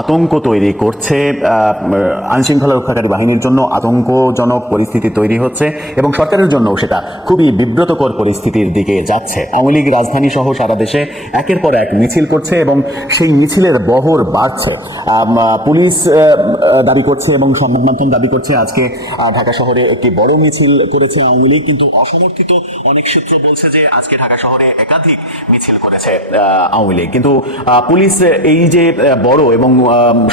আতঙ্ক তৈরি করছে আইনশৃঙ্খলা রক্ষাকারী বাহিনীর জন্য আতঙ্কজনক পরিস্থিতি তৈরি হচ্ছে এবং সরকারের জন্যও সেটা খুবই বিব্রতকর পরিস্থিতির দিকে যাচ্ছে আওয়ামী লীগ রাজধানী সহ সারা দেশে একের পর এক মিছিল করছে এবং সেই মিছিলের বহর বাড়ছে পুলিশ দাবি করছে এবং সংবাদ মাধ্যম দাবি করছে আজকে ঢাকা শহরে একটি বড় মিছিল করেছে আওয়ামী লীগ কিন্তু অসমর্থিত অনেক সূত্র বলছে যে আজকে ঢাকা শহরে একাধিক মিছিল করেছে আওয়ামী লীগ কিন্তু পুলিশ এই যে বড় এবং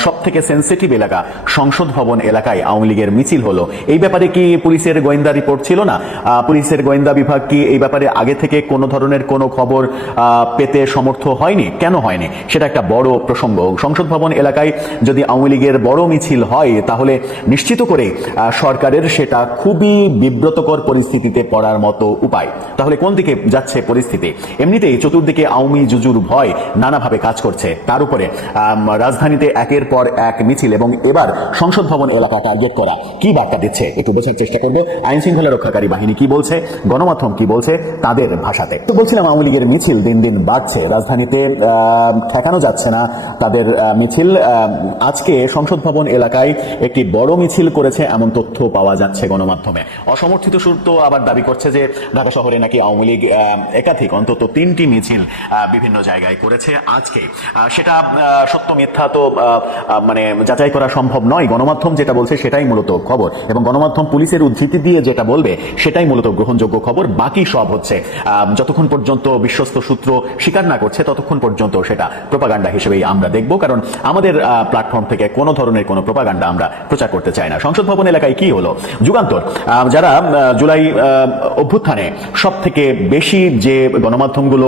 সব থেকে সেন্সিটিভ এলাকা সংসদ ভবন এলাকায় আওয়ামী লীগের মিছিল হলো এই ব্যাপারে কি পুলিশের গোয়েন্দা রিপোর্ট ছিল না পুলিশের গোয়েন্দা বিভাগ কি এই ব্যাপারে আগে থেকে কোনো ধরনের কোনো খবর পেতে সমর্থ হয়নি কেন হয়নি সেটা একটা বড় প্রসঙ্গ সংসদ ভবন এলাকায় যদি আওয়ামী লীগের বড় মিছিল হয় তাহলে নিশ্চিত করে সরকারের সেটা খুবই বিব্রতকর পরিস্থিতিতে পড়ার মতো উপায় তাহলে কোন দিকে যাচ্ছে পরিস্থিতি এমনিতেই চতুর্দিকে আওয়ামী জুজুর ভয় নানাভাবে কাজ করছে তার উপরে রাজধানী রাজধানীতে একের পর এক মিছিল এবং এবার সংসদ ভবন এলাকা টার্গেট করা কি বার্তা দিচ্ছে একটু বোঝার চেষ্টা করব আইন শৃঙ্খলা রক্ষাকারী বাহিনী কি বলছে গণমাধ্যম কি বলছে তাদের ভাষাতে তো বলছিলাম আওয়ামী লীগের মিছিল দিন দিন বাড়ছে রাজধানীতে ঠেকানো যাচ্ছে না তাদের মিছিল আজকে সংসদ ভবন এলাকায় একটি বড় মিছিল করেছে এমন তথ্য পাওয়া যাচ্ছে গণমাধ্যমে অসমর্থিত সূত্র আবার দাবি করছে যে ঢাকা শহরে নাকি আওয়ামী লীগ একাধিক অন্তত তিনটি মিছিল বিভিন্ন জায়গায় করেছে আজকে সেটা সত্য মিথ্যা তো মানে যাচাই করা সম্ভব নয় গণমাধ্যম যেটা বলছে সেটাই মূলত খবর এবং গণমাধ্যম পুলিশের উদ্ধৃতি দিয়ে যেটা বলবে সেটাই মূলত গ্রহণযোগ্য খবর বাকি সব হচ্ছে যতক্ষণ পর্যন্ত বিশ্বস্ত সূত্র স্বীকার না করছে ততক্ষণ পর্যন্ত সেটা প্রোপাগান্ডা হিসেবেই আমরা দেখব কারণ আমাদের প্ল্যাটফর্ম থেকে কোনো ধরনের কোনো প্রোপাগান্ডা আমরা প্রচার করতে চাই না সংসদ ভবন এলাকায় কি হলো যুগান্তর যারা জুলাই অভ্যুত্থানে সব থেকে বেশি যে গণমাধ্যমগুলো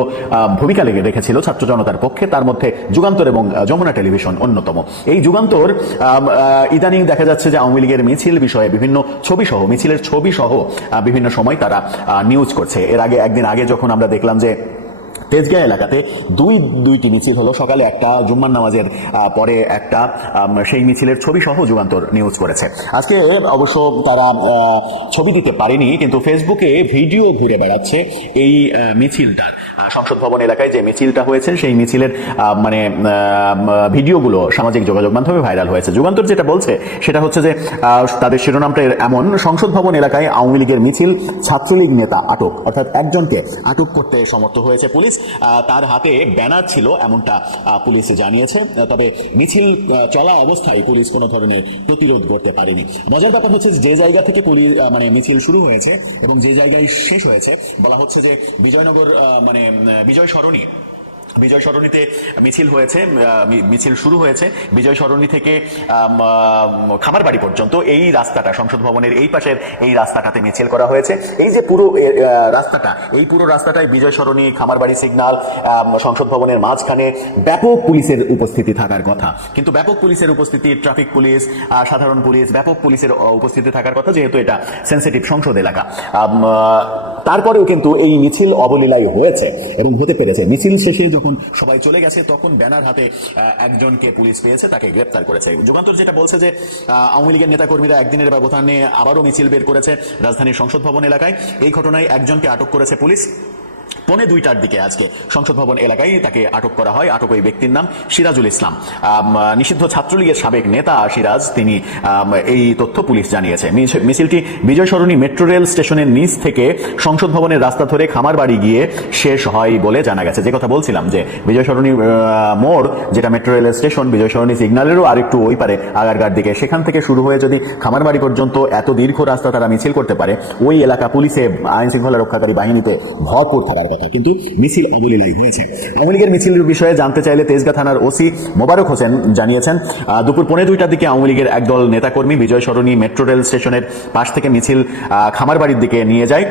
ভূমিকা লেগে রেখেছিল ছাত্র জনতার পক্ষে তার মধ্যে যুগান্তর এবং যমুনা টেলিভিশন অন্যতম এই যুগান্তর ইদানিং দেখা যাচ্ছে যে আওয়ামী লীগের মিছিল বিষয়ে বিভিন্ন ছবি সহ মিছিলের ছবি সহ বিভিন্ন সময় তারা নিউজ করছে এর আগে একদিন আগে যখন আমরা দেখলাম যে তেজগাঁ এলাকাতে দুই দুইটি মিছিল হলো সকালে একটা জুম্মান নামাজের পরে একটা সেই মিছিলের ছবি সহ যুগান্তর নিউজ করেছে আজকে অবশ্য তারা ছবি দিতে পারেনি কিন্তু ফেসবুকে ভিডিও ঘুরে বেড়াচ্ছে এই মিছিলটার সংসদ ভবন এলাকায় যে মিছিলটা হয়েছে সেই মিছিলের মানে ভিডিওগুলো সামাজিক যোগাযোগ মাধ্যমে ভাইরাল হয়েছে যুগান্তর যেটা বলছে সেটা হচ্ছে যে তাদের শিরোনামটা এমন সংসদ ভবন এলাকায় আওয়ামী লীগের মিছিল ছাত্রলীগ নেতা আটক অর্থাৎ একজনকে আটক করতে সমর্থ হয়েছে পুলিশ তার হাতে ব্যানার ছিল এমনটা পুলিশ জানিয়েছে তবে মিছিল চলা অবস্থায় পুলিশ কোনো ধরনের প্রতিরোধ করতে পারেনি মজার ব্যাপার হচ্ছে যে জায়গা থেকে পুলিশ মানে মিছিল শুরু হয়েছে এবং যে জায়গায় শেষ হয়েছে বলা হচ্ছে যে বিজয়নগর মানে বিজয় সরণী বিজয় সরণিতে মিছিল হয়েছে মিছিল শুরু হয়েছে বিজয় সরণি থেকে খামার বাড়ি পর্যন্ত এই রাস্তাটা সংসদ ভবনের এই পাশের এই রাস্তাটাতে মিছিল করা হয়েছে এই যে পুরো রাস্তাটা এই পুরো রাস্তাটায় বিজয় সরণি খামার বাড়ি সিগনাল সংসদ ভবনের মাঝখানে ব্যাপক পুলিশের উপস্থিতি থাকার কথা কিন্তু ব্যাপক পুলিশের উপস্থিতি ট্রাফিক পুলিশ সাধারণ পুলিশ ব্যাপক পুলিশের উপস্থিতি থাকার কথা যেহেতু এটা সেন্সিটিভ সংসদ এলাকা তারপরেও কিন্তু এই মিছিল অবলীলায় হয়েছে এবং হতে পেরেছে মিছিল শেষে যখন সবাই চলে গেছে তখন ব্যানার হাতে একজনকে পুলিশ পেয়েছে তাকে গ্রেপ্তার করেছে যুগান্তর যেটা বলছে যে আওয়ামী লীগের নেতাকর্মীরা একদিনের ব্যবধানে আবারও মিছিল বের করেছে রাজধানীর সংসদ ভবন এলাকায় এই ঘটনায় একজনকে আটক করেছে পুলিশ পনে দুইটার দিকে আজকে সংসদ ভবন এলাকায় তাকে আটক করা হয় আটক ওই ব্যক্তির নাম সিরাজুল ইসলাম নিষিদ্ধ ছাত্রলীগের সাবেক নেতা সিরাজ তিনি এই তথ্য পুলিশ জানিয়েছে মিছিলটি বিজয় সরণী মেট্রো রেল স্টেশনের নিচ থেকে সংসদ ভবনের রাস্তা ধরে খামার বাড়ি গিয়ে শেষ হয় বলে জানা গেছে যে কথা বলছিলাম যে বিজয় সরণী মোড় যেটা metro rail station Bijoy Sarani সিগন্যালেরও আরেকটু ওই পারে আগারগার দিকে সেখান থেকে শুরু হয়ে যদি খামার বাড়ি পর্যন্ত এত দীর্ঘ রাস্তা তারা মিছিল করতে পারে ওই এলাকা পুলিশে আইন শৃঙ্খলা রক্ষাকারী বাহিনীতে ভরপুর থাকার কথা কিন্তু মিছিল অবলীলাই হয়েছে আওয়ামী লীগের মিছিলের বিষয়ে জানতে চাইলে তেজগা থানার ওসি মোবারক হোসেন জানিয়েছেন দুপুর পনেরো দুইটার দিকে আওয়ামী লীগের একদল নেতাকর্মী বিজয় সরণী মেট্রো রেল স্টেশনের পাশ থেকে মিছিল খামারবাড়ির দিকে নিয়ে যায়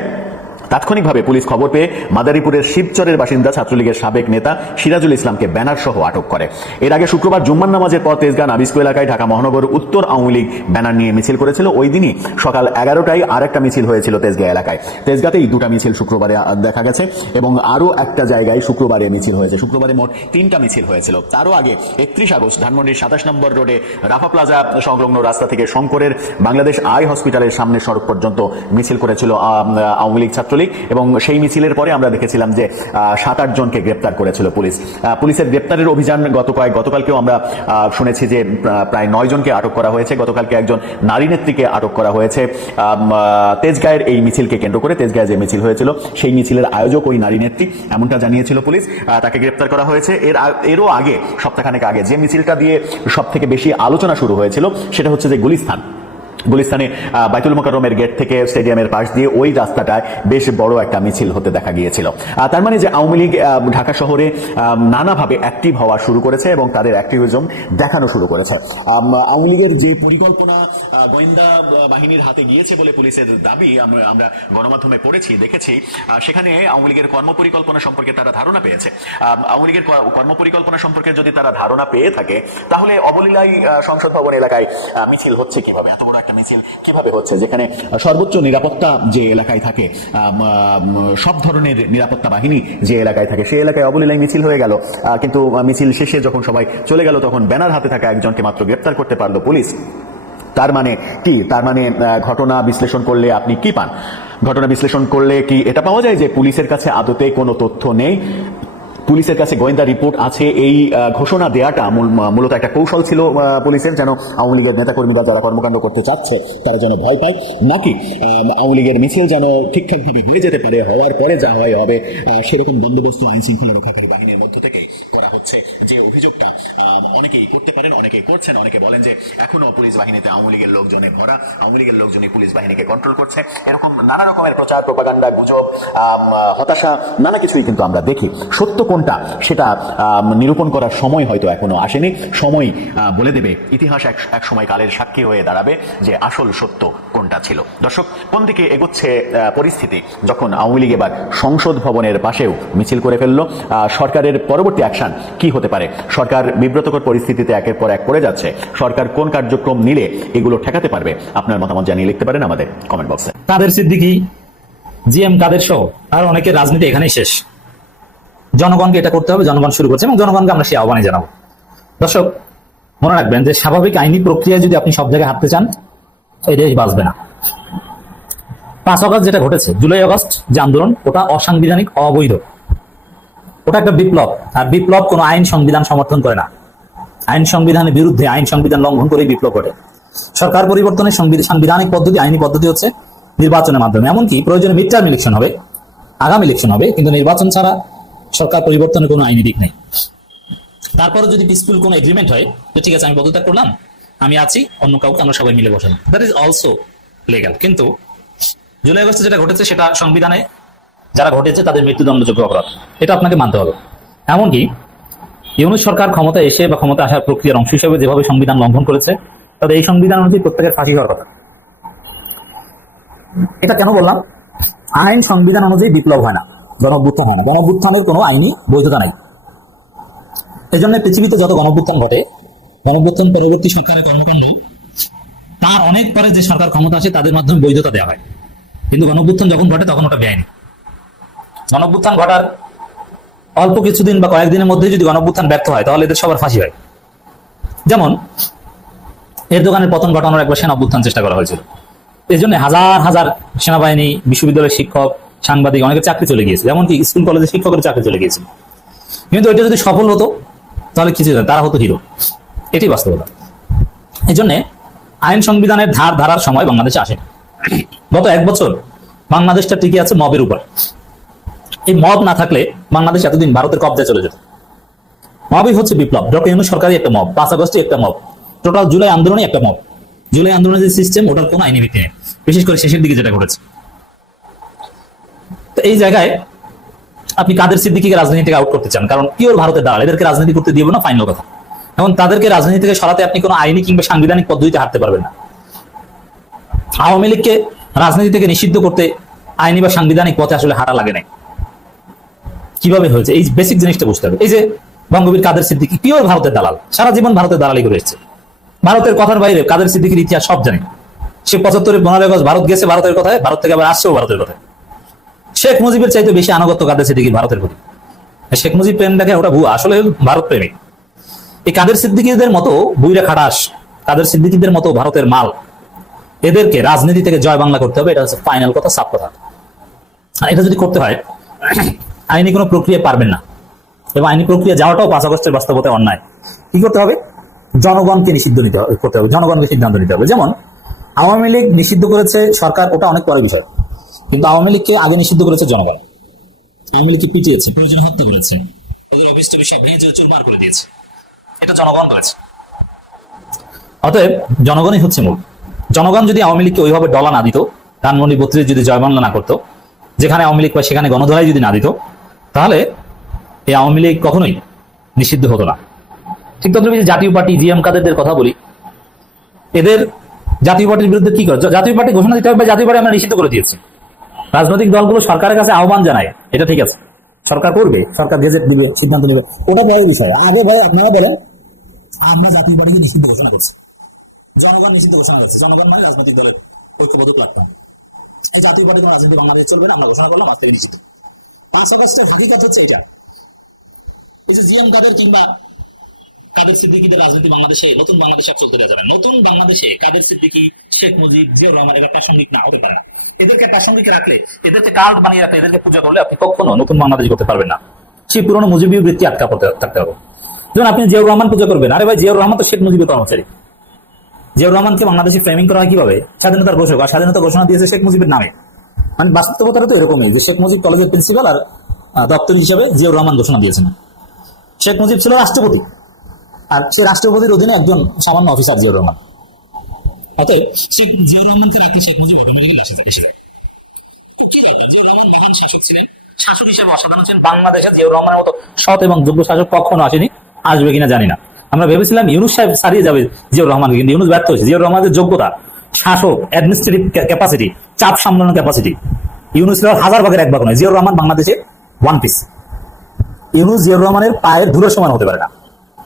তাৎক্ষণিকভাবে পুলিশ খবর পেয়ে মাদারীপুরের শিবচরের বাসিন্দা ছাত্রলীগের সাবেক নেতা সিরাজুল ইসলামকে ব্যানার সহ আটক করে এর আগে শুক্রবার জুম্মান নামাজের পর তেজগান আবিস্কু এলাকায় ঢাকা মহানগর উত্তর আওয়ামী লীগ ব্যানার নিয়ে মিছিল করেছিল ওই দিনই সকাল এগারোটায় আর একটা মিছিল হয়েছিল তেজগা এলাকায় তেজগাতেই দুটা মিছিল শুক্রবারে দেখা গেছে এবং আরও একটা জায়গায় শুক্রবারে মিছিল হয়েছে শুক্রবারে মোট তিনটা মিছিল হয়েছিল তারও আগে একত্রিশ আগস্ট ধানমন্ডির সাতাশ নম্বর রোডে রাফা প্লাজা সংলগ্ন রাস্তা থেকে শঙ্করের বাংলাদেশ আই হসপিটালের সামনে সড়ক পর্যন্ত মিছিল করেছিল আওয়ামী লীগ ছাত্রলীগ ছাত্রলীগ এবং সেই মিছিলের পরে আমরা দেখেছিলাম যে সাত আট জনকে গ্রেপ্তার করেছিল পুলিশ পুলিশের গ্রেপ্তারের অভিযান গত কয়েক গতকালকেও আমরা শুনেছি যে প্রায় নয় জনকে আটক করা হয়েছে গতকালকে একজন নারী নেত্রীকে আটক করা হয়েছে তেজগাঁয়ের এই মিছিলকে কেন্দ্র করে তেজগাঁয়ে যে মিছিল হয়েছিল সেই মিছিলের আয়োজক ওই নারী নেত্রী এমনটা জানিয়েছিল পুলিশ তাকে গ্রেপ্তার করা হয়েছে এর এরও আগে সপ্তাহখানেক আগে যে মিছিলটা দিয়ে সব থেকে বেশি আলোচনা শুরু হয়েছিল সেটা হচ্ছে যে গুলিস্তান গুলিস্তানে বাইতুল মোকারমের গেট থেকে স্টেডিয়ামের পাশ দিয়ে ওই রাস্তাটায় বেশ বড় একটা মিছিল হতে দেখা গিয়েছিল তার মানে যে আওয়ামী লীগ ঢাকা শহরে নানাভাবে অ্যাক্টিভ হওয়া শুরু করেছে এবং তাদের অ্যাক্টিভিজম দেখানো শুরু করেছে আওয়ামী লীগের যে পরিকল্পনা গোয়েন্দা বাহিনীর হাতে গিয়েছে বলে পুলিশের দাবি আমরা গণমাধ্যমে পড়েছি দেখেছি সেখানে আওয়ামী লীগের কর্মপরিকল্পনা সম্পর্কে তারা ধারণা পেয়েছে আওয়ামী লীগের কর্মপরিকল্পনা সম্পর্কে যদি তারা ধারণা পেয়ে থাকে তাহলে অবলীলাই সংসদ ভবন এলাকায় মিছিল হচ্ছে কিভাবে এত বড় একটা মিছিল কিভাবে হচ্ছে যেখানে সর্বোচ্চ নিরাপত্তা যে এলাকায় থাকে সব ধরনের নিরাপত্তা বাহিনী যে এলাকায় থাকে সেই এলাকায় অবলীলাই মিছিল হয়ে গেল কিন্তু মিছিল শেষে যখন সবাই চলে গেল তখন ব্যানার হাতে থাকা একজনকে মাত্র গ্রেপ্তার করতে পারলো পুলিশ তার মানে কি তার মানে ঘটনা বিশ্লেষণ করলে আপনি কি পান ঘটনা বিশ্লেষণ করলে কি এটা পাওয়া যায় যে পুলিশের কাছে আদতে কোনো তথ্য নেই পুলিশের কাছে গোয়েন্দা রিপোর্ট আছে এই ঘোষণা দেওয়াটা মূলত একটা কৌশল ছিল পুলিশের যেন আওয়ামী লীগের নেতাকর্মীরা যারা কর্মকাণ্ড করতে চাচ্ছে তারা যেন ভয় পায় নাকি আওয়ামী লীগের মিছিল যেন ঠিকঠাকভাবে হয়ে যেতে পারে হওয়ার পরে যা হয় হবে সেরকম বন্দোবস্ত আইন শৃঙ্খলা রক্ষাকারী বাহিনীর মধ্যে থেকেই করা হচ্ছে যে অভিযোগটা অনেকেই করতে পারেন অনেকে করছেন অনেকে বলেন যে এখনো পুলিশ বাহিনীতে আওয়ামী লীগের লোকজনে ভরা আওয়ামী লীগের লোকজনই পুলিশ বাহিনীকে কন্ট্রোল করছে এরকম নানা রকমের প্রচার প্রপাগান্ডা গুজব হতাশা নানা কিছুই কিন্তু আমরা দেখি সত্য কোনটা সেটা নিরূপণ করার সময় হয়তো এখনো আসেনি সময় বলে দেবে ইতিহাস এক সময় কালের সাক্ষী হয়ে দাঁড়াবে যে আসল সত্য কোনটা ছিল দর্শক কোন দিকে এগোচ্ছে পরিস্থিতি যখন আওয়ামী লীগ এবার সংসদ ভবনের পাশেও মিছিল করে ফেললো সরকারের পরবর্তী এক অ্যাকশন কি হতে পারে সরকার বিব্রতকর পরিস্থিতিতে একের পর এক করে যাচ্ছে সরকার কোন কার্যক্রম নিলে এগুলো ঠেকাতে পারবে আপনার মতামত জানিয়ে লিখতে পারেন আমাদের কমেন্ট বক্সে কাদের সিদ্দিকি জি এম কাদের সহ আর অনেকে রাজনীতি এখানেই শেষ জনগণকে এটা করতে হবে জনগণ শুরু করছে এবং জনগণকে আমরা সেই আহ্বানে জানাবো দর্শক মনে রাখবেন যে স্বাভাবিক আইনি প্রক্রিয়ায় যদি আপনি সব জায়গায় হাঁটতে চান এই দেশ বাঁচবে না পাঁচ অগস্ট যেটা ঘটেছে জুলাই অগস্ট যে আন্দোলন ওটা অসাংবিধানিক অবৈধ ওটা একটা বিপ্লব আর বিপ্লব কোনো আইন সংবিধান সমর্থন করে না আইন সংবিধানের বিরুদ্ধে আইন সংবিধান লঙ্ঘন করে বিপ্লব ঘটে সরকার পরিবর্তনের সাংবিধানিক পদ্ধতি আইনি পদ্ধতি হচ্ছে নির্বাচনের মাধ্যমে এমনকি প্রয়োজনে মিড টার্ম ইলেকশন হবে আগামী ইলেকশন হবে কিন্তু নির্বাচন ছাড়া সরকার পরিবর্তনের কোনো আইনি দিক নেই তারপরে যদি পিসফুল কোনো এগ্রিমেন্ট হয় তো ঠিক আছে আমি পদত্যাগ করলাম আমি আছি অন্য কাউকে আমরা সবাই মিলে বসালাম দ্যাট ইজ অলসো লিগাল কিন্তু জুলাই আগস্টে যেটা ঘটেছে সেটা সংবিধানে যারা ঘটেছে তাদের মৃত্যুদণ্ডযোগ্য অপরাধ এটা আপনাকে মানতে হবে এমনকি ইউনুস সরকার ক্ষমতা এসে বা ক্ষমতা আসার প্রক্রিয়ার অংশ হিসেবে যেভাবে সংবিধান লঙ্ঘন করেছে তাদের এই সংবিধান অনুযায়ী প্রত্যেকের ফাঁসি হওয়ার কথা এটা কেন বললাম আইন সংবিধান অনুযায়ী বিপ্লব হয় না গণভ্যুত্থান হয় না গণভ্যুত্থানের কোনো আইনি বৈধতা নাই এই জন্য পৃথিবীতে যত গণভ্যুত্থান ঘটে গণভ্যুত্থান পরবর্তী সরকারের কর্মকাণ্ড তার অনেক পরে যে সরকার ক্ষমতা আছে তাদের মাধ্যমে বৈধতা দেওয়া হয় কিন্তু গণভ্যুত্থান যখন ঘটে তখন ওটা বেআইনি গণভ্যুত্থান ঘটার অল্প কিছুদিন বা কয়েকদিনের মধ্যে যদি গণভ্যুত্থান ব্যর্থ হয় তাহলে এদের সবার ফাঁসি হয় যেমন এর দোকানের পতন ঘটানোর একবার সেনা অভ্যুত্থান চেষ্টা করা হয়েছিল এই জন্য হাজার হাজার সেনাবাহিনী বিশ্ববিদ্যালয়ের শিক্ষক সাংবাদিক অনেকে চাকরি চলে গিয়েছে যেমনকি স্কুল কলেজের শিক্ষকের চাকরি চলে গিয়েছে কিন্তু এটা যদি সফল হতো তাহলে কিছু তারা হতো হিরো এটি বাস্তবতা এই জন্যে আইন সংবিধানের ধার ধারার সময় বাংলাদেশে আসে গত এক বছর বাংলাদেশটা টিকে আছে মবের উপর এই মব না থাকলে বাংলাদেশ এতদিন ভারতের কবজায় চলে যেত মবই হচ্ছে বিপ্লব ডক্টর ইউনু সরকারি একটা মব পাঁচ আগস্টই একটা মব টোটাল জুলাই আন্দোলনই একটা মব জুলাই আন্দোলনের যে সিস্টেম ওটার কোনো আইনি ভিত্তি নেই বিশেষ করে শেষের দিকে যেটা ঘটেছে তো এই জায়গায় আপনি কাদের সিদ্দিকিকে রাজনীতি থেকে আউট করতে চান কারণ কি ওর ভারতের দালাল এদেরকে রাজনীতি করতে দিব না ফাইনাল কথা এখন তাদেরকে রাজনীতি থেকে সরাতে আপনি কোনো আইনি কিংবা সাংবিধানিক পদ্ধতিতে হারতে পারবেন না আওয়ামী লীগকে রাজনীতি থেকে নিষিদ্ধ করতে আইনি বা সাংবিধানিক পথে আসলে হারা লাগে নাই কিভাবে হয়েছে এই বেসিক জিনিসটা বুঝতে হবে এই যে বঙ্গবীর কাদের সিদ্দিকি পিওর ভারতের দালাল সারা জীবন ভারতের দালালি করে এসেছে ভারতের কথার বাইরে কাদের সিদ্দিকির ইতিহাস সব জানে সে পঁচাত্তরের পনেরো আগস্ট ভারত গেছে ভারতের কথায় ভারত থেকে আবার আসছেও ভারতের কথায় শেখ মুজিবের চাইতে বেশি আনুগত্য কাদের সিদ্দিকি ভারতের প্রতি শেখ মুজিব প্রেম দেখে ওটা ভুয়া আসলে ভারত প্রেমিক এই কাদের সিদ্দিকিদের মতো বুইরা খাটাস কাদের সিদ্দিকিদের মতো ভারতের মাল এদেরকে রাজনীতি থেকে জয় বাংলা করতে হবে এটা হচ্ছে ফাইনাল কথা সাপ কথা এটা যদি করতে হয় আইনি কোনো প্রক্রিয়া পারবেন না এবং আইনি প্রক্রিয়া যাওয়াটাও পাঁচ আগস্টের বাস্তবতা অন্যায় কি করতে হবে জনগণকে নিষিদ্ধ নিতে হবে করতে হবে জনগণকে সিদ্ধান্ত নিতে হবে যেমন আওয়ামী লীগ নিষিদ্ধ করেছে সরকার ওটা অনেক পরের বিষয় কিন্তু আওয়ামী লীগকে আগে নিষিদ্ধ করেছে জনগণ আওয়ামী লীগকে পিটিয়েছে প্রয়োজন হত্যা করেছে ওদের অফিস বিষয় ভেঙে চুরমার করে দিয়েছে এটা জনগণ করেছে অতএব জনগণই হচ্ছে মূল জনগণ যদি আওয়ামী লীগকে ওইভাবে ডলা না দিত ধানমন্ডি বত্রিশ যদি জয়বাংলা না করতো যেখানে আওয়ামী লীগ পায় সেখানে গণধরাই যদি না দিত তাহলে এই আওয়ামী লীগ কখনোই নিষিদ্ধ হতো না ঠিক তদ্রুপ জাতীয় পার্টি জিএম কাদের কথা বলি এদের জাতীয় পার্টির বিরুদ্ধে কি করে জাতীয় পার্টি ঘোষণা দিতে হবে জাতীয় পার্টি আমরা নিষিদ্ধ করে দিয়েছি রাজনৈতিক দলগুলো সরকারের কাছে আহ্বান জানায় এটা ঠিক আছে সরকার করবে সরকার গেজেট দিবে সিদ্ধান্ত নেবে ওটা পরের বিষয় আগে ভাই আপনারা বলেন আমরা জাতীয় পার্টিকে নিষিদ্ধ ঘোষণা করছি জনগণ নিষিদ্ধ ঘোষণা করছে জনগণ মানে রাজনৈতিক দলের ঐক্যবদ্ধ প্ল্যাটফর্ম এই জাতীয় পার্টি কোনো রাজনীতি বাংলাদেশ চলবে না আমরা ঘোষণা করলাম আজ থেকে নিষিদ্ধ হাকিকাত হচ্ছে এটা কাদের কিংবা কাদের রাজনীতি বাংলাদেশে নতুন বাংলাদেশে যাবে নতুন বাংলাদেশে কাদের সিদ্দিকি শেখ মুজিব রহমান এরা প্রাসঙ্গিক না হতে পারে না এদেরকে প্রাসঙ্গিক রাখলে এদেরকে কার্ড বানিয়ে রাখলে এদেরকে পূজা করলে আপনি কখনো নতুন বাংলাদেশ করতে পারবেন না সেই পুরনো মুজিবীয় বৃত্তি আটকা করতে থাকতে হবে যেমন আপনি জিয়াউর রহমান পূজা করবেন আরে ভাই জিয়াউর রহমান তো শেখ মুজিবের কর্মচারী জিয়াউর রহমানকে বাংলাদেশে ফ্রেমিং করা হয় কিভাবে স্বাধীনতার ঘোষক আর স্বাধীনতা ঘোষণা দিয়েছে শেখ মুজিবের নামে মানে বাস্তবতাটা তো এরকমই যে শেখ মুজিব কলেজের প্রিন্সিপাল আর দপ্তর হিসাবে জিয়াউর রহমান ঘোষণা দিয়েছেন শেখ মুজিব ছিল রাষ্ট্রপতি আর সে রাষ্ট্রপতির অধীনে একজন সামান্য অফিসার জিয়াউর রহমান অতএব শেখ জিয়াউর শেখ মুজিব অটোমেটিক্যালি আসে থাকে সেখানে ছিলেন রহমানের মতো এবং যোগ্য শাসক কখনো আসেনি আসবে কিনা আমরা ভেবেছিলাম ইউনুস সাহেব সারিয়ে যাবে জিয়াউর রহমান কিন্তু ইউনুস ব্যর্থ হয়েছে জিয়াউর রহমানের যোগ্যতা শাসক অ্যাডমিনিস্ট্রেটিভ ক্যাপাসিটি চাপ সামলানোর ক্যাপাসিটি ইউনুস হাজার ভাগের এক ভাগ নয় জিয়াউর রহমান বাংলাদেশে ওয়ান পিস ইউনুস জিয়াউর রহমানের পায়ের ধুলো সমান হতে পারে না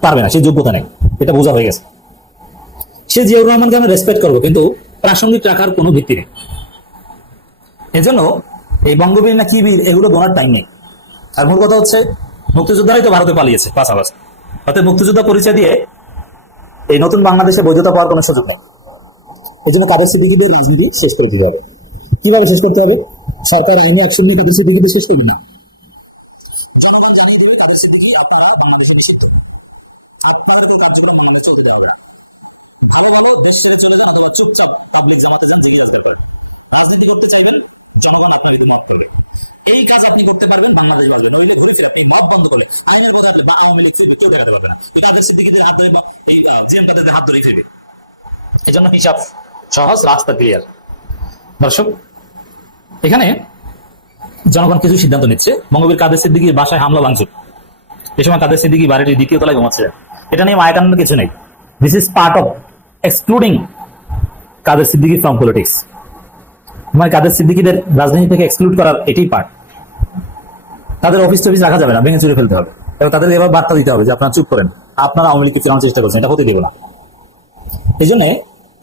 পারবে না সে যোগ্যতা নেই এটা বোঝা হয়ে গেছে সে জিয়াউর রহমানকে আমি রেসপেক্ট করবো কিন্তু প্রাসঙ্গিক রাখার কোনো ভিত্তি নেই এজন্য এই বঙ্গবীর না কি বীর এগুলো বলার টাইম নেই আর মূল কথা হচ্ছে মুক্তিযোদ্ধারাই তো ভারতে পালিয়েছে পাশাপাশি অর্থাৎ মুক্তিযোদ্ধা পরিচয় দিয়ে এই নতুন বাংলাদেশে বৈধতা পাওয়ার কোনো সুযোগ নেই এই জন্য কাদের সিদ্দিকিদের রাজনীতি শেষ করে দিতে হবে কিভাবে শেষ করতে হবে সরকার আইনি অ্যাকশন নিয়ে কাদের সিদ্দিকিদের শেষ করবে না জনগণ জানিয়ে আপনারা বাংলাদেশে নিষিদ্ধ আপনার উপর দেওয়া হবে ঘরে গেল দেশ ছেড়ে চলে যান অথবা চুপচাপ জানাতে চান পারেন রাজনীতি করতে চাইবেন জনগণ আপনাকে মত করবে এই কাজ আপনি করতে পারবেন বাংলাদেশ মত বন্ধ করে আইনের আওয়ামী লীগ কেউ দেখাতে পারবে না কিন্তু আদর্শের হাত ধরে বা এই হাত ধরে ফেলবে এই জন্য হিসাব সহজ রাস্তা ক্লিয়ার দর্শক এখানে জনগণ কিছু সিদ্ধান্ত নিচ্ছে মঙ্গবীর কাদের সিদ্দিকির বাসায় হামলা ভাঙচুর এ সময় কাদের সিদ্দিকি বাড়িটি দ্বিতীয় তলায় ঘুমাচ্ছে এটা নিয়ে মায়ের মায়াটানোর কিছু নেই this is part of excluding Kader Siddiqui from politics মানে কাদের সিদ্দিকিদের রাজনীতি থেকে এক্সক্লুড করার এটি পার্ট তাদের অফিস টফিস রাখা যাবে না ভেঙে চুরে ফেলতে হবে এবং তাদের এবার বার্তা দিতে হবে যে আপনারা চুপ করেন আপনারা আওয়ামী লীগকে চেষ্টা করছেন এটা হতে দেব না এই জন্য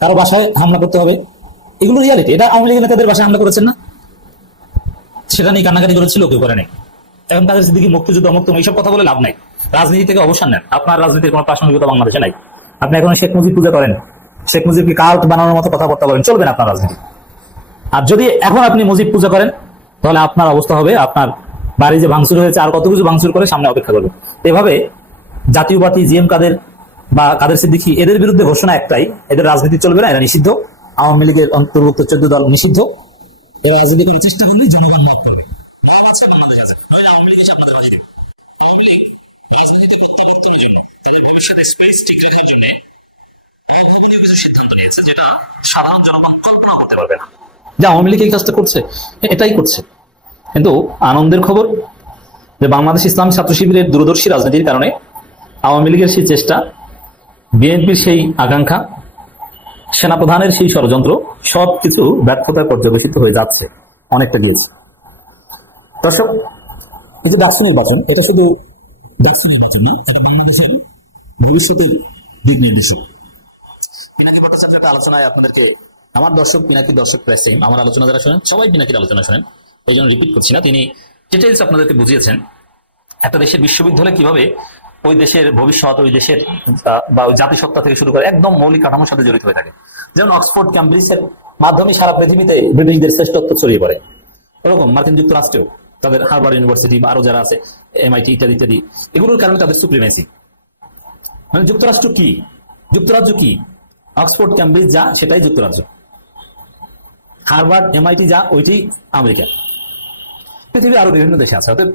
কারো বাসায় হামলা করতে হবে এগুলো রিয়ালিটি এটা আওয়ামী লীগের নেতাদের বাসায় হামলা করেছেন না সেটা নিয়ে কান্নাকাটি করেছিল কেউ করে নাই এখন তাদের দিকে মুক্তিযুদ্ধ মুক্ত এইসব কথা বলে লাভ নাই রাজনীতি থেকে অবসান নেন আপনার রাজনীতির কোনো প্রাসঙ্গিকতা বাংলাদেশে নাই আপনি এখন শেখ মুজিব পূজা করেন শেখ মুজিবকে কার্ট বানানোর মতো কথাবার্তা বলেন চলবে না আপনার রাজনীতি আর যদি এখন আপনি মুজিব পূজা করেন তাহলে আপনার অবস্থা হবে আপনার বাড়ি যে ভাঙচুর হয়েছে আর কত কিছু ভাঙচুর করে সামনে অপেক্ষা করবে এভাবে জাতীয়বাদী জি এম কাদের বা কাদের সিদ্দিকি এদের বিরুদ্ধে ঘোষণা একটাই এদের রাজনীতি চলবে না এরা নিষিদ্ধ আওয়ামী লীগের অন্তর্ভুক্ত চোদ্দ দল নিষিদ্ধ এরা রাজনীতি করার চেষ্টা করলে জনগণ লাভ করবে যে আওয়ামী কাজটা করছে এটাই করছে কিন্তু আনন্দের খবর যে বাংলাদেশ ইসলাম ছাত্র শিবিরের দূরদর্শী রাজনীতির কারণে আওয়ামী লীগের সেই চেষ্টা বিএনপির সেই আকাঙ্ক্ষা সেনাপ্রধানের সেই ষড়যন্ত্র সব কিছু ব্যর্থতায় পর্যবেক্ষিত হয়ে যাচ্ছে অনেকটা নিউজ দর্শক এই নির্বাচন এটা শুধু না এটা বাংলাদেশের ভবিষ্যতের দিক নির্দেশক আলোচনায় আপনাদেরকে আমার দর্শক পিনাকি দর্শক আমার আলোচনা যারা শোনেন সবাই পিনাকির আলোচনা শোনেন এই জন্য রিপিট করছি না তিনি ডিটেলস আপনাদেরকে বুঝিয়েছেন একটা দেশের বিশ্ববিদ্যালয় কিভাবে ওই দেশের ভবিষ্যৎ ওই দেশের বা জাতিসত্তা থেকে শুরু করে একদম মৌলিক কাঠামোর সাথে জড়িত হয়ে থাকে যেমন অক্সফোর্ড ক্যাম্ব্রিজের মাধ্যমে সারা পৃথিবীতে ব্রিটিশদের শ্রেষ্ঠত্ব ছড়িয়ে পড়ে ওরকম মার্কিন যুক্তরাষ্ট্রেও তাদের হারবার ইউনিভার্সিটি বা আরো যারা আছে এমআইটি ইত্যাদি ইত্যাদি এগুলোর কারণে তাদের সুপ্রিমেসি মানে যুক্তরাষ্ট্র কি যুক্তরাজ্য কি অক্সফোর্ড ক্যাম্ব্রিজ যা সেটাই যুক্তরাজ্য হার্ভার্ড এমআইটি যা ওইটি আমেরিকা পৃথিবীর আরো বিভিন্ন দেশে আছে অর্থাৎ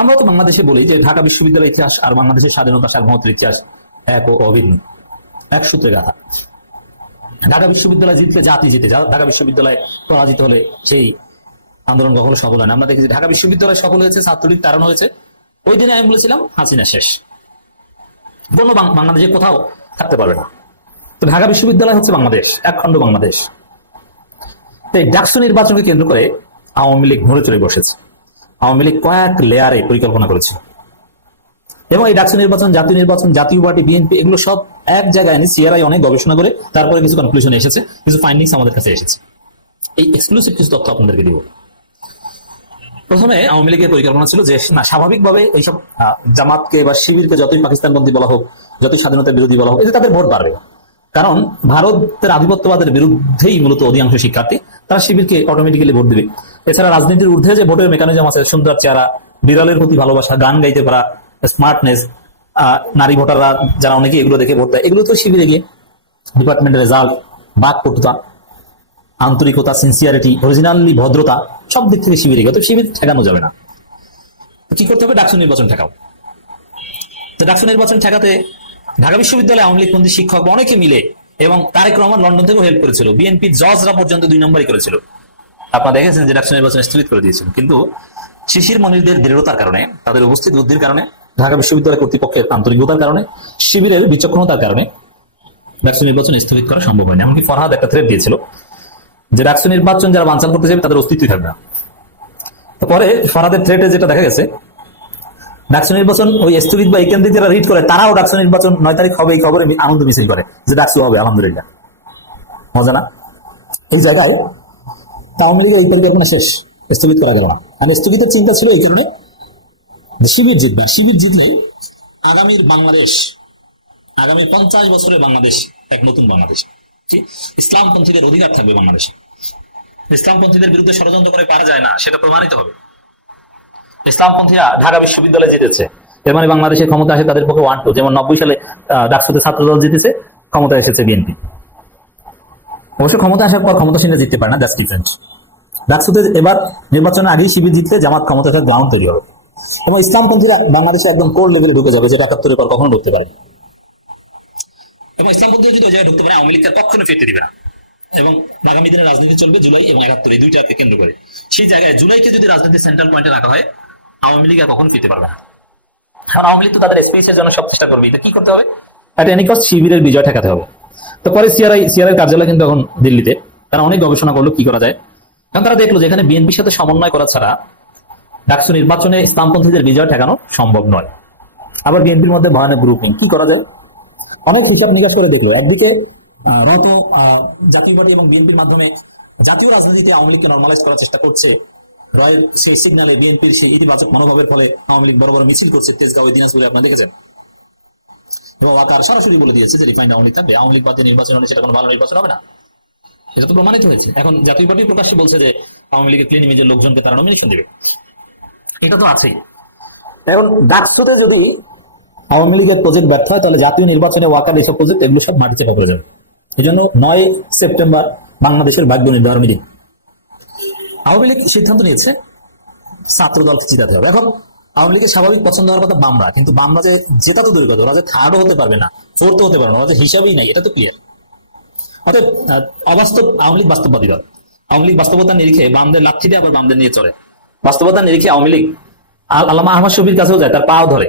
আমরা তো বাংলাদেশে বলি যে ঢাকা বিশ্ববিদ্যালয়ের ইতিহাস আর বাংলাদেশের স্বাধীনতা সার্বভৌমত্বের ইতিহাস এক ও অভিন্ন এক সূত্রে গাথা ঢাকা বিশ্ববিদ্যালয় জিতলে জাতি জিতে ঢাকা বিশ্ববিদ্যালয় পরাজিত হলে সেই আন্দোলন কখনো সফল হয় না আমরা দেখেছি ঢাকা বিশ্ববিদ্যালয় সফল হয়েছে ছাত্রলীগ তারণ হয়েছে ওই দিনে আমি বলেছিলাম হাসিনা শেষ কোনো বাংলাদেশে কোথাও থাকতে পারবে না তো ঢাকা বিশ্ববিদ্যালয় হচ্ছে বাংলাদেশ একখণ্ড বাংলাদেশ তো এই ডাকসু নির্বাচনকে কেন্দ্র করে আওয়ামী লীগ ঘুরে চলে বসেছে আওয়ামী লীগ কয়েক লেয়ারে পরিকল্পনা করেছে এবং এই ডাকসু নির্বাচন জাতীয় নির্বাচন জাতীয় পার্টি বিএনপি এগুলো সব এক জায়গায় এনে সিআরআই অনেক গবেষণা করে তারপরে কিছু কনক্লুশন এসেছে কিছু ফাইন্ডিংস আমাদের কাছে এসেছে এই এক্সক্লুসিভ কিছু তথ্য আপনাদেরকে দিব প্রথমে আওয়ামী লীগের পরিকল্পনা ছিল যে না স্বাভাবিকভাবে এইসব জামাতকে বা শিবিরকে যতই পাকিস্তানপন্থী বলা হোক যতই স্বাধীনতা বিরোধী বলা হোক এতে তাদের ভোট বাড়বে কারণ ভারতের আধিপত্যবাদের বিরুদ্ধেই মূলত অধিকাংশ শিক্ষার্থী তারা শিবিরকে অটোমেটিক্যালি ভোট দেবে এছাড়া রাজনীতির ঊর্ধ্বে যে ভোটের মেকানিজম আছে সুন্দর চেহারা বিড়ালের প্রতি ভালোবাসা গান গাইতে পারা স্মার্টনেস নারী ভোটাররা যারা অনেকে এগুলো দেখে ভোট দেয় এগুলো তো শিবিরে গিয়ে ডিপার্টমেন্টের রেজাল্ট বাক বাকপটুতা আন্তরিকতা সিনসিয়ারিটি অরিজিনালি ভদ্রতা সব দিক থেকে শিবিরে গিয়ে তো শিবির ঠেকানো যাবে না কি করতে হবে ডাকসু নির্বাচন ঠেকাও তো ডাকসু নির্বাচন ঠেকাতে ঢাকা বিশ্ববিদ্যালয়ে আওয়ামী লীগ লীগপন্থী শিক্ষক অনেকে মিলে এবং তারেক রহমান লন্ডন থেকেও হেল্প করেছিল বিএনপি জজরা পর্যন্ত দুই নম্বরই করেছিল আপনারা দেখেছেন যে ডাকসু নির্বাচন স্থগিত করে দিয়েছিল কিন্তু শিশির মনিরদের দৃঢ়তার কারণে তাদের উপস্থিত বুদ্ধির কারণে ঢাকা বিশ্ববিদ্যালয় কর্তৃপক্ষের আন্তরিকতার কারণে শিবিরের বিচক্ষণতার কারণে ডাকসু নির্বাচন স্থগিত করা সম্ভব হয়নি এমনকি ফরহাদ একটা থ্রেট দিয়েছিল যে ডাকসু নির্বাচন যারা বাঞ্চাল করতে চাইবে তাদের অস্তিত্বই থাকবে না পরে ফরহাদের থ্রেটে যেটা দেখা গেছে ডাকসু নির্বাচন ওই স্থগিত বা এই কেন্দ্রে যারা রিট করে তারাও ডাকসু নির্বাচন নয় তারিখ হবে এই খবরে আনন্দ মিছিল করে যে ডাকসু হবে আলহামদুলিল্লাহ মজা না এই জায়গায় আওয়ামী লীগের এই পরিকল্পনা শেষ স্থগিত করা গেল না আর স্থগিতের চিন্তা ছিল এই কারণে শিবির জিতবে শিবির জিতলে আগামীর বাংলাদেশ আগামী পঞ্চাশ বছরের বাংলাদেশ এক নতুন বাংলাদেশ ইসলামপন্থীদের অধিকার থাকবে বাংলাদেশ ইসলামপন্থীদের বিরুদ্ধে ষড়যন্ত্র করে পারা যায় না সেটা প্রমাণিত হবে ইসলামপন্থীরা ঢাকা বিশ্ববিদ্যালয়ে জিতেছে এর মানে বাংলাদেশের ক্ষমতা আসে তাদের পক্ষে ওয়ান টু যেমন নব্বই সালে ডাকসুতে ছাত্রদল জিতেছে ক্ষমতা এসেছে বিএনপি অবশ্য ক্ষমতা আসার পর ক্ষমতাসীনরা জিততে পারে না দ্যাটস ডিফারেন্ট ডাকসুতে এবার নির্বাচনের আগেই শিবির জিতলে জামাত ক্ষমতা থাকার গ্রাউন্ড তৈরি হবে এবং ইসলামপন্থীরা বাংলাদেশে একদম কোর লেভেলে ঢুকে যাবে যেটা একাত্তরের পর কখনো ঢুকতে পারে এবং ইসলামপন্থী যদি জায়গায় ঢুকতে পারে আওয়ামী লীগটা কখনো ফিরতে দিবে না এবং আগামী দিনে রাজনীতি চলবে জুলাই এবং একাত্তর এই দুইটাকে কেন্দ্র করে সেই জায়গায় জুলাইকে যদি রাজনীতি সেন্ট্রাল পয়েন্টে রাখা হয় আওয়ামী লীগ কখন ফিরতে পারবে না কারণ আওয়ামী লীগ তো তাদের স্পেসের জন্য সব চেষ্টা করবে এটা কি করতে হবে অ্যাটেনিকস শিবিরের বিজয় ঠেকাতে হবে তো পরে সিআরআই সিআরআই কার্যালয় কিন্তু এখন দিল্লিতে তারা অনেক গবেষণা করলো কি করা যায় কারণ তারা দেখলো যে এখানে বিএনপির সাথে সমন্বয় করা ছাড়া ডাকসু নির্বাচনে ইসলামপন্থীদের বিজয় ঠেকানো সম্ভব নয় আবার বিএনপির মধ্যে ভয়ানক গ্রুপিং কি করা যায় অনেক হিসাব নিকাশ করে দেখলো একদিকে রত জাতীয়বাদী এবং বিএনপির মাধ্যমে জাতীয় রাজনীতিতে আওয়ামী লীগকে নর্মালাইজ করার চেষ্টা করছে রয়্যাল সেই সিগনালে বিএনপির সেই ইতিবাচক মনোভাবের ফলে আওয়ামী লীগ বড় বড় মিছিল করছে তেজগাঁও দিনাজপুরে আপনারা দেখেছেন এবং আকার সরাসরি বলে দিয়েছে যে রিফাইন আওয়ামী থাকবে আওয়ামী লীগ বাদী নির্বাচন হলে সেটা কোনো ভালো নির্বাচন হবে না এটা তো প্রমাণিত হয়েছে এখন জাতীয় পার্টি প্রকাশ্যে বলছে যে আওয়ামী লীগের ক্লিন ইমেজের লোকজনকে তারা নমিনেশন দেবে এটা তো আছেই এখন ডাকসুতে যদি আওয়ামী লীগের প্রজেক্ট ব্যর্থ হয় তাহলে জাতীয় নির্বাচনে ওয়াকার এইসব প্রজেক্ট এগুলো সব মাটিতে করে যাবে এই জন্য নয় সেপ্টেম্বর বাংলাদেশের ভাগ্য নির্ধারণী দিন আওয়ামী লীগ সিদ্ধান্ত নিয়েছে ছাত্র দল জিতাতে হবে এখন আওয়ামী লীগের স্বাভাবিক পছন্দ হওয়ার কথা বামরা কিন্তু বামরা যে জেতা তো দূরের কথা ওরা যে থার্ডও হতে পারবে না ফোর্থও হতে পারবে না ওরা যে হিসাবেই নাই এটা তো ক্লিয়ার অর্থাৎ অবাস্তব আওয়ামী লীগ বাস্তববাদী দল আওয়ামী লীগ বাস্তবতা নিরিখে বামদের লাঠি দিয়ে আবার বামদের নিয়ে চলে বাস্তবতা নিরিখে আওয়ামী লীগ আল্লাহ আহমদ শফির কাছেও যায় তার পাও ধরে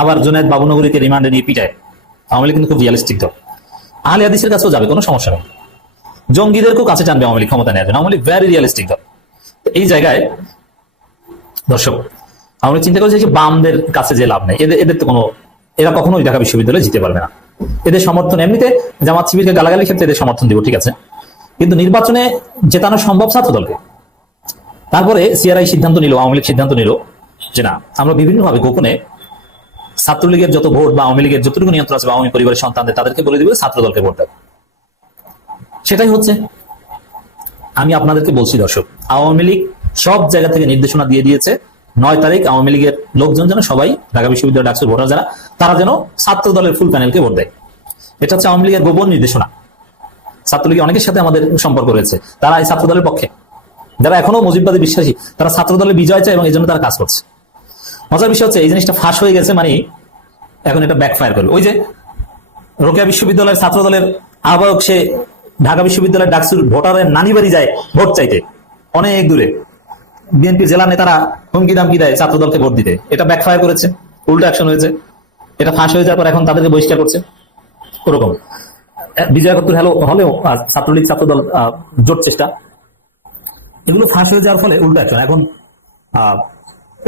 আবার জুনায়দ বাবুনগরীকে রিমান্ডে নিয়ে পিটায় আওয়ামী লীগ কিন্তু খুব রিয়ালিস্টিক দল আহলে হাদিসের কাছেও যাবে কোনো সমস্যা নেই জঙ্গিদেরকেও কাছে টানবে আওয়ামী লীগ ক্ষমতা নেওয়ার জন্য আওয়ামী লীগ ভেরি রিয়ালিস্টিক দল এই জায়গায় দর্শক আমরা চিন্তা করছি যে বামদের কাছে যে লাভ নেই এদের এদের তো কোনো এরা কখনোই ঢাকা বিশ্ববিদ্যালয়ে জিতে পারবে না এদের সমর্থন এমনিতে জামাত শিবিরকে গালাগালির ক্ষেত্রে এদের সমর্থন দিব ঠিক আছে কিন্তু নির্বাচনে জেতানো সম্ভব ছাত্র দলকে তারপরে সিআরআই সিদ্ধান্ত নিল আওয়ামী লীগ সিদ্ধান্ত নিল যে না আমরা বিভিন্নভাবে গোপনে ছাত্রলীগের যত ভোট বা আওয়ামী লীগের যতটুকু নিয়ন্ত্রণ আছে বা আওয়ামী পরিবারের সন্তানদের তাদেরকে বলে দিবে ছাত্র দলকে ভোট দেবে সেটাই হচ্ছে আমি আপনাদেরকে বলছি দর্শক আওয়ামী লীগ সব জায়গা থেকে নির্দেশনা দিয়ে দিয়েছে নয় তারিখ আওয়ামী লীগের লোকজন যেন সবাই ঢাকা বিশ্ববিদ্যালয় ডাকসুর ভোটার যারা তারা যেন ছাত্র দলের ফুল প্যানেলকে ভোট দেয় এটা হচ্ছে আওয়ামী লীগের গোপন নির্দেশনা ছাত্রলীগের অনেকের সাথে আমাদের সম্পর্ক রয়েছে তারা এই ছাত্র দলের পক্ষে যারা এখনো মুজিববাদী বিশ্বাসী তারা ছাত্র দলের বিজয় চায় এবং এই জন্য তারা কাজ করছে মজার বিষয় হচ্ছে এই জিনিসটা ফাঁস হয়ে গেছে মানে এখন এটা ব্যাকফায়ার করবে ওই যে রোকিয়া বিশ্ববিদ্যালয়ের ছাত্র দলের আহ্বায়ক সে ঢাকা বিশ্ববিদ্যালয়ের ডাকসুর ভোটারের নানি বাড়ি যায় ভোট চাইতে অনেক দূরে বিএনপি জেলা নেতারা হুমকি দামকি দেয় ছাত্রদলকে ভোট দিতে এটা ব্যাখ্যা করেছে উল্টো অ্যাকশন হয়েছে এটা ফাঁস হয়ে যাওয়ার পর এখন তাদেরকে বহিষ্কার করছে ওরকম বিজয় একাত্তর হলো হলেও ছাত্রলীগ ছাত্রদল জোট চেষ্টা এগুলো ফাঁস হয়ে যাওয়ার ফলে উল্টো অ্যাকশন এখন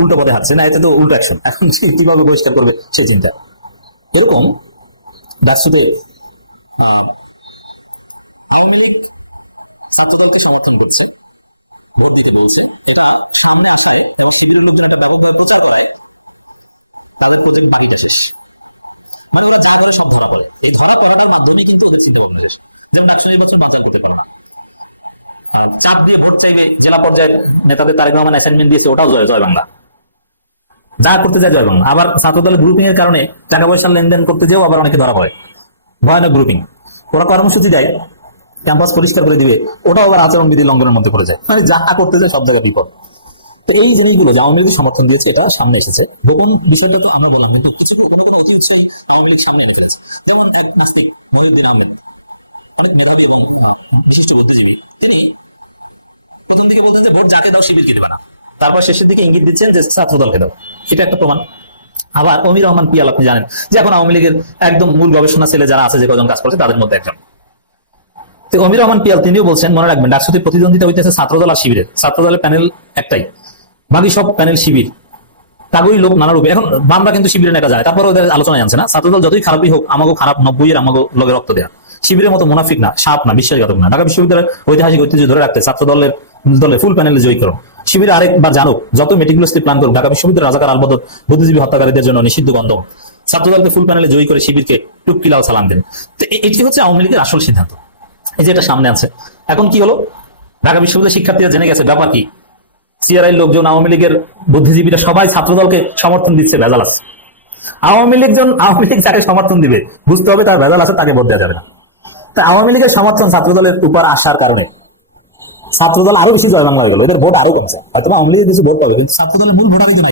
উল্টো পথে হাঁটছে না এটা তো উল্টো অ্যাকশন এখন সে কিভাবে বহিষ্কার করবে সেই চিন্তা এরকম ডাকসুতে আওয়ামী লীগ সমর্থন করছে ভোট দিতে বলছে এটা সামনে আসায় এবং শিবিরের একটা ব্যাপকভাবে প্রচার করায় তাদের বাড়িটা শেষ মানে ওরা যা করে সব ধরা পড়ে এই ধরা পড়াটার মাধ্যমে কিন্তু ওদের চিন্তা ভাবনা শেষ যেমন নির্বাচন বাজার করতে পারে না চাপ দিয়ে ভোট চাইবে জেলা পর্যায়ে নেতাদের তারেক রহমান অ্যাসাইনমেন্ট দিয়েছে ওটাও জয় জয় বাংলা যা করতে যায় জয় বাংলা আবার ছাত্র দলের গ্রুপিং এর কারণে টাকা পয়সা লেনদেন করতে যেও আবার অনেকে ধরা হয় ভয়ানক গ্রুপিং ওরা কর্মসূচি দেয় ক্যাম্পাস পরিষ্কার করে দিবে ওটাও আবার আচরণ বিধি লঙ্ঘনের মধ্যে পড়ে যায় মানে যা করতে যায় সব জায়গায় বিপদ তো এই জিনিসগুলো যে আওয়ামী লীগ সমর্থন দিয়েছে এটা সামনে এসেছে গোপন বিষয়টা তো আমরা বললাম কিন্তু কিছু কোনো কোনো ঐতিহ্যই আওয়ামী লীগ সামনে এনে যেমন এক নাস্তিক মহিউদ্দিন আহমেদ অনেক মেধাবী এবং বিশিষ্ট বুদ্ধিজীবী তিনি প্রথম দিকে বলতেন যে ভোট যাকে দাও শিবির দেবে না তারপর শেষের দিকে ইঙ্গিত দিচ্ছেন যে ছাত্র দলকে দাও এটা একটা প্রমাণ আবার অমির রহমান পিয়াল আপনি জানেন যে এখন আওয়ামী লীগের একদম মূল গবেষণা ছেলে যারা আছে যে কজন কাজ করছে তাদের মধ্যে একজন তো অমির রহমান পিয়াল তিনিও বলছেন মনে রাখবেন ডাকসুতে প্রতিদ্বন্দ্বিতা হইতেছে ছাত্রদল আর শিবিরের ছাত্রদলের প্যানেল একটাই বাকি সব প্যানেল শিবির তাগুই লোক নানা রূপে এখন বামরা কিন্তু শিবিরের নেতা যায় তারপর ওদের আলোচনায় আনছে না ছাত্রদল যতই খারাপই হোক আমাকে খারাপ নব্বই এর আমাকে লোকের রক্ত দেয়া শিবিরের মতো মুনাফিক না সাপ না বিশ্বাসঘাতক না ঢাকা বিশ্ববিদ্যালয়ের ঐতিহাসিক ঐতিহ্য ধরে রাখতে ছাত্র দলের দলে ফুল প্যানেলে জয়ী করো শিবিরে আরেকবার জানুক যত মেটিকুলাসলি প্ল্যান করুক ঢাকা বিশ্ববিদ্যালয়ের রাজাকার আলবদ বুদ্ধিজীবী হত্যাকারীদের জন্য নিষিদ্ধ গন্ধ ছাত্রদলকে ফুল প্যানেলে জয়ী করে শিবিরকে টুপকিলাও সালাম দেন তো এটি হচ্ছে আওয়ামী লীগের আসল সিদ্ধান্ত এই যে এটা সামনে আছে এখন কি হলো ঢাকা বিশ্ববিদ্যালয়ের শিক্ষার্থীরা জেনে গেছে ব্যাপার কি সিআরআই লোকজন আওয়ামী লীগের বুদ্ধিজীবীরা সবাই ছাত্রদলকে সমর্থন দিচ্ছে ভেজাল আছে আওয়ামী লীগজন আওয়ামী লীগ যাকে সমর্থন দিবে বুঝতে হবে তার ভেজাল আছে তাকে ভোট দেওয়া যাবে না তা আওয়ামী লীগের সমর্থন ছাত্রদলের উপর আসার কারণে ছাত্রদল আরো বেশি জয় বাংলা হয়ে গেল এদের ভোট আরো কমছে হয়তো আওয়ামী লীগের বেশি ভোট পাবে কিন্তু ছাত্রদলের মূল ভোট আগে